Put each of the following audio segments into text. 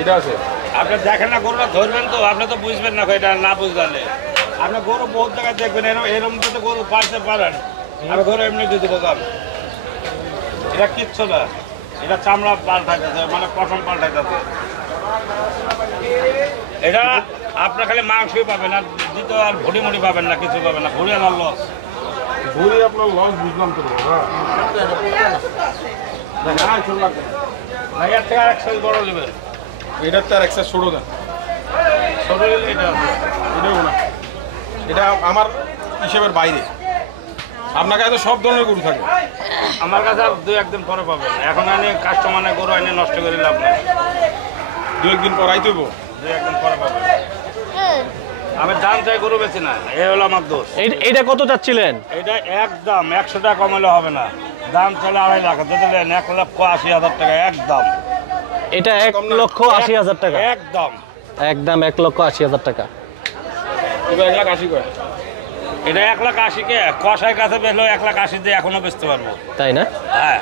এটা আছে আপনি দেখেন না গরুটা ধরবেন তো আপনি তো বুঝবেন না এটা না বুঝলে আপনি গরু বহুত জায়গায় দেখবেন এরকম যদি গরু পারতে পারেন আমি গরু এমনি যদি বোঝান এটা কিচ্ছু না এটা চামড়া পাল্টাইতেছে মানে পশম পাল্টাইতেছে এটা আপনার খালি মাংসই পাবেন আর দ্বিতীয় আর ভুড়ি মুড়ি পাবেন না কিছু পাবেন না ভুড়ি আর লস ভুড়ি আপনার লস বুঝলাম তো এর থেকে আর এক সাইজ বড় নেবেন এটার তো আর একটা ছোট দেন ছোট নিলে এটা এটাও না এটা আমার হিসেবের বাইরে আপনার কাছে সব ধরনের গরু থাকে আমার কাছে আর দু একদিন পরে পাবেন এখন আমি কাস্টমারের গরু এনে নষ্ট করে লাভ নাই দু একদিন পর আইতে হইব দু একদিন পরে পাবেন আমি দাম চাই গরু বেশি না এই হলো আমার দোষ এইটা কত চাচ্ছিলেন? এটা একদম 100 টাকা কমালে হবে না দাম চলে 2.5 লাখ যদি নেন 1,80,000 টাকা একদম এটা 1,80,000 টাকা একদম একদম 1,80,000 টাকা এবার 1,80,000 করে এটা 1,80,000 কে কষাই কাছে বেচলো 1,80,000 দিয়ে এখনো বেচতে পারবো তাই না? হ্যাঁ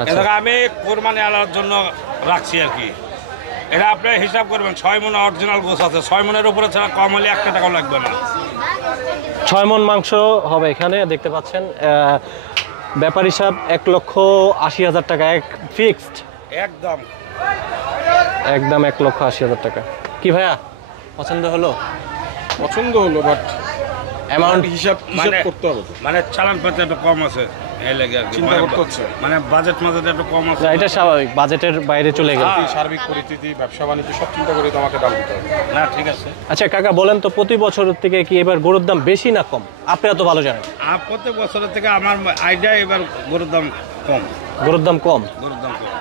আচ্ছা এটা আমি কোরবানি আনার জন্য রাখছি আর কি এটা আপনি হিসাব করবেন 6 মণ অরিজিনাল গোছ আছে 6 মণের উপরে ছাড়া কম হলে 1 টাকাও লাগবে না 6 মণ মাংস হবে এখানে দেখতে পাচ্ছেন ব্যাপার হিসাব 1,80,000 টাকা এক ফিক্সড একদম একদম 1,80,000 টাকা কি ভাইয়া পছন্দ হলো? পছন্দ হলো বাট অ্যামাউন্ট হিসাব করতে হবে মানে চালান পাতি একটু কম আছে এই লেগে আর কি চিন্তা করতে হচ্ছে মানে বাজেট একটু কম আছে এটা স্বাভাবিক বাজেটের বাইরে চলে গেল সার্বিক পরিস্থিতি ব্যবসা বাণিজ্য সব চিন্তা করে তোমাকে দাম দিতে হবে না ঠিক আছে আচ্ছা কাকা বলেন তো প্রতি বছর থেকে কি এবার গরুর দাম বেশি না কম আপনি এত ভালো জানেন আর প্রত্যেক বছরের থেকে আমার আইডিয়া এবার গরুর দাম কম গরুর দাম কম গরুর দাম কম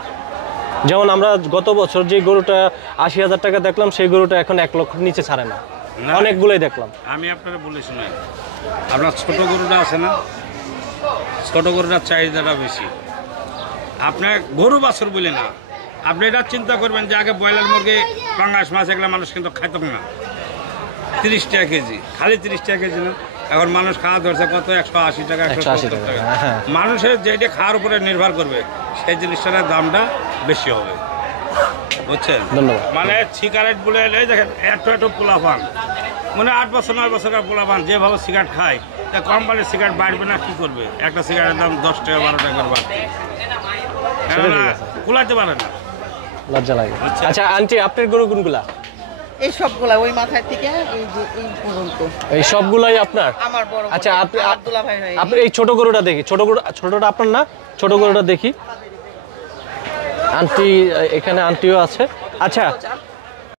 যেমন আমরা গত বছর যে গরুটা 80,000 টাকা দেখলাম সেই গরুটা এখন 1 লক্ষের নিচে ছাড়ে না অনেকগুলোই দেখলাম আমি আপনারা বলে শুনে আপনার ছোট গরুটা আছে না ছোট গরুটার চাহিদাটা বেশি আপনার গরু বাছুর বলে না আপনি এটা চিন্তা করবেন যে আগে ব্রয়লার মুরগি পাঙ্গাস মাছ এগুলো মানুষ কিন্তু খাইত না 30 টাকা কেজি খালি 30 টাকা কেজি না এখন মানুষ খাওয়া ধরছে কত 180 টাকা 170 টাকা মানুষের যেটা খাওয়ার উপরে নির্ভর করবে সেই জিনিসটার দামটা বেশি হবে বুঝছেন মানে সিগারেট বলে দেখেন একটু পোলা পান মানে 8 বছর 9 বছরের পোলা পান যেভাবে সিগারেট খায় তা কোম্পানির সিগারেট বাড়বে না কি করবে একটা সিগারেটের দাম 10 টাকা 12 টাকা বাড়বে কুলাতে পারে না লজ্জা লাগে আচ্ছা আন্টি আপনার গরু কোনগুলা এই সবগুলা ওই মাথার থেকে এই যে এই পর্যন্ত এই সবগুলাই আপনার আমার বড় আচ্ছা আপনি আব্দুল্লাহ ভাই হয় আপনি এই ছোট গরুটা দেখি ছোটটা আপনার না ছোট গরুটা দেখি আন্টি এখানে আন্টিও আছে আচ্ছা